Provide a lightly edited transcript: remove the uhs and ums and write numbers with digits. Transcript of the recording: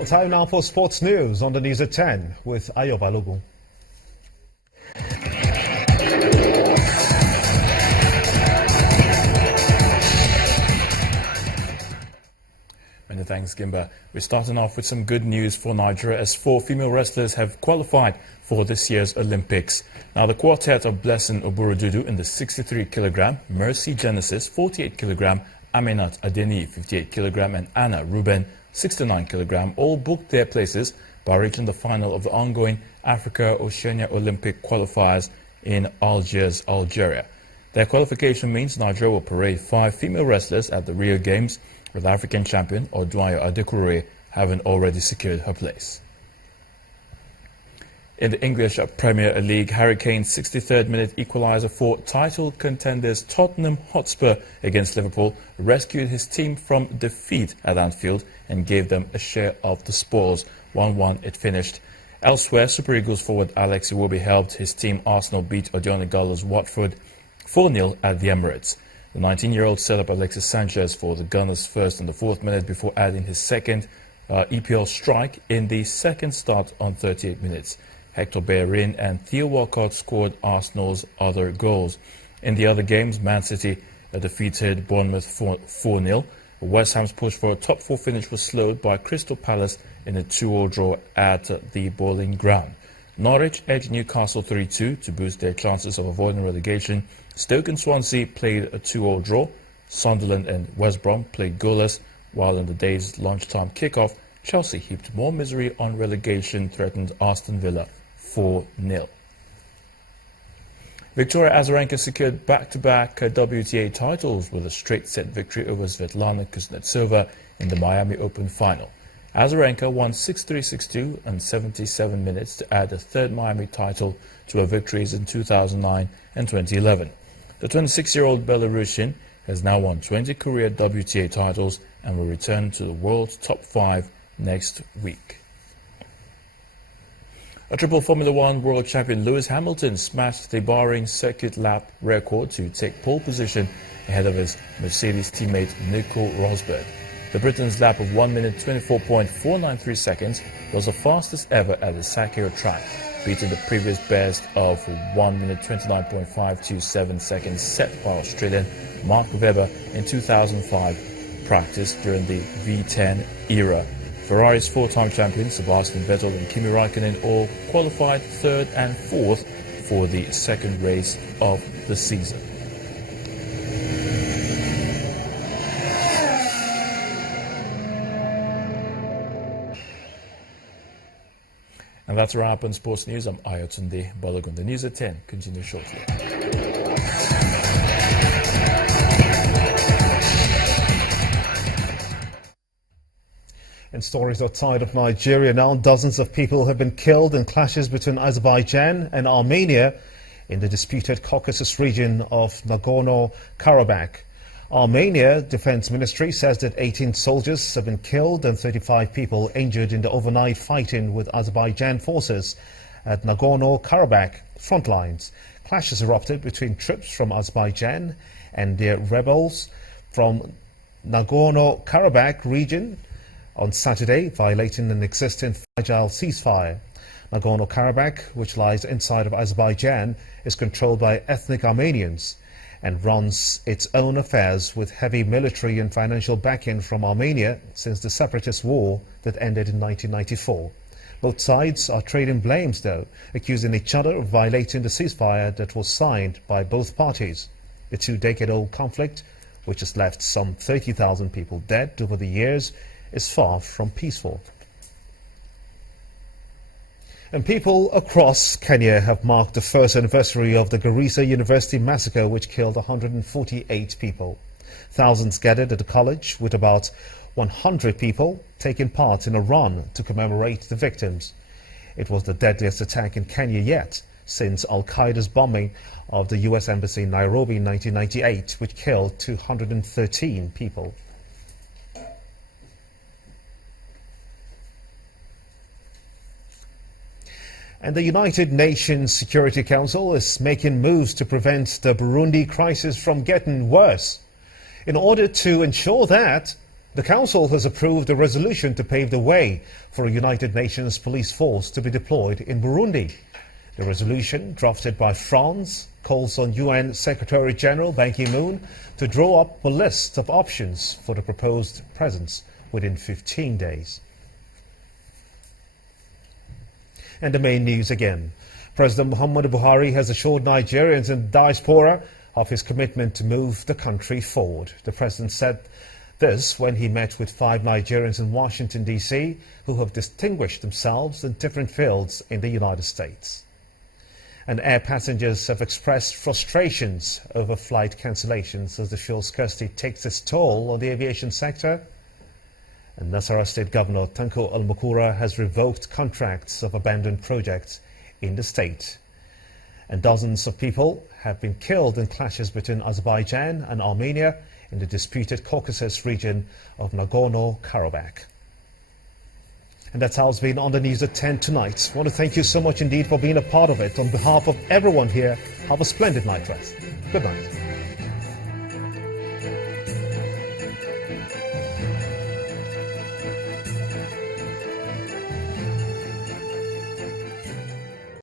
Well, time now for sports news on the news at 10 with Ayo Balogun. Many thanks, Gimba. We're starting off with some good news for Nigeria as 4 female wrestlers have qualified for this year's Olympics. Now, the quartet of Blessing Oburududu in the 63 kg, Mercy Genesis 48 kg, Aminat Adeni 58 kg, and Anna Ruben 69 kg all booked their places by reaching the final of the ongoing Africa-Oceania Olympic qualifiers in Algiers, Algeria. Their qualification means Nigeria will parade 5 female wrestlers at the Rio Games, with African champion Oduayo Adekure having already secured her place. In the English Premier League, Harry Kane's 63rd minute equaliser for title contenders Tottenham Hotspur against Liverpool rescued his team from defeat at Anfield and gave them a share of the spoils. 1-1 it finished. Elsewhere, Super Eagles forward Alex Iwobi helped his team Arsenal beat Odion Ighalo's Watford 4-0 at the Emirates. The 19-year-old set up Alexis Sanchez for the Gunners first in the 4th minute before adding his second EPL strike in the second start on 38 minutes. Hector Bellerin and Theo Walcott scored Arsenal's other goals. In the other games, Man City defeated Bournemouth 4-0. West Ham's push for a top 4 finish was slowed by Crystal Palace in a 2-2 draw at the Bowling Ground. Norwich edged Newcastle 3-2 to boost their chances of avoiding relegation. Stoke and Swansea played a 2-2 draw. Sunderland and West Brom played goalless, while in the day's lunchtime kickoff, Chelsea heaped more misery on relegation-threatened Aston Villa 4-0. Victoria Azarenka secured back-to-back WTA titles with a straight-set victory over Svetlana Kuznetsova in the Miami Open final. Azarenka won 6-3, 6-2 in 77 minutes to add a third Miami title to her victories in 2009 and 2011. The 26-year-old Belarusian has now won 20 career WTA titles and will return to the world's top 5 next week. A triple Formula One world champion Lewis Hamilton smashed the Bahrain circuit lap record to take pole position ahead of his Mercedes teammate Nico Rosberg. The Britain's lap of 1 minute 24.493 seconds was the fastest ever at the Sakiro track, beating the previous best of 1 minute 29.527 seconds set by Australian Mark Webber in 2005 practice during the V10 era. Ferrari's 4-time champion Sebastian Vettel and Kimi Raikkonen all qualified 3rd and 4th for the second race of the season. And that's a wrap on sports news. I'm Ayotunde Balogun. The news at 10 continues shortly. In stories outside of Nigeria now, dozens of people have been killed in clashes between Azerbaijan and Armenia in the disputed Caucasus region of Nagorno-Karabakh. Armenia Defense Ministry says that 18 soldiers have been killed and 35 people injured in the overnight fighting with Azerbaijan forces at Nagorno-Karabakh front lines. Clashes erupted between troops from Azerbaijan and their rebels from Nagorno-Karabakh region on Saturday, violating an existing fragile ceasefire. Nagorno-Karabakh, which lies inside of Azerbaijan, is controlled by ethnic Armenians and runs its own affairs with heavy military and financial backing from Armenia since the separatist war that ended in 1994. Both sides are trading blames, though, accusing each other of violating the ceasefire that was signed by both parties. The 2-decade-old conflict, which has left some 30,000 people dead over the years, is far from peaceful. And people across Kenya have marked the first anniversary of the Garissa University massacre, which killed 148 people. Thousands gathered at the college, with about 100 people taking part in a run to commemorate the victims. It was the deadliest attack in Kenya yet, since Al-Qaeda's bombing of the US Embassy in Nairobi in 1998, which killed 213 people. And the United Nations Security Council is making moves to prevent the Burundi crisis from getting worse. In order to ensure that, The Council has approved a resolution to pave the way for a United Nations police force to be deployed in Burundi. The resolution, drafted by France, calls on UN Secretary-General Ban Ki-moon to draw up a list of options for the proposed presence within 15 days. And the main news again. President Muhammadu Buhari has assured Nigerians in the diaspora of his commitment to move the country forward. The president said this when he met with 5 Nigerians in Washington, D.C., who have distinguished themselves in different fields in the United States. And air passengers have expressed frustrations over flight cancellations as the fuel scarcity takes its toll on the aviation sector. And Nasarawa State Governor Tanko Al-Makura has revoked contracts of abandoned projects in the state. And dozens of people have been killed in clashes between Azerbaijan and Armenia in the disputed Caucasus region of Nagorno-Karabakh. And that's how it's been on the news at 10 tonight. I want to thank you so much indeed for being a part of it. On behalf of everyone here, have a splendid night rest. Good night.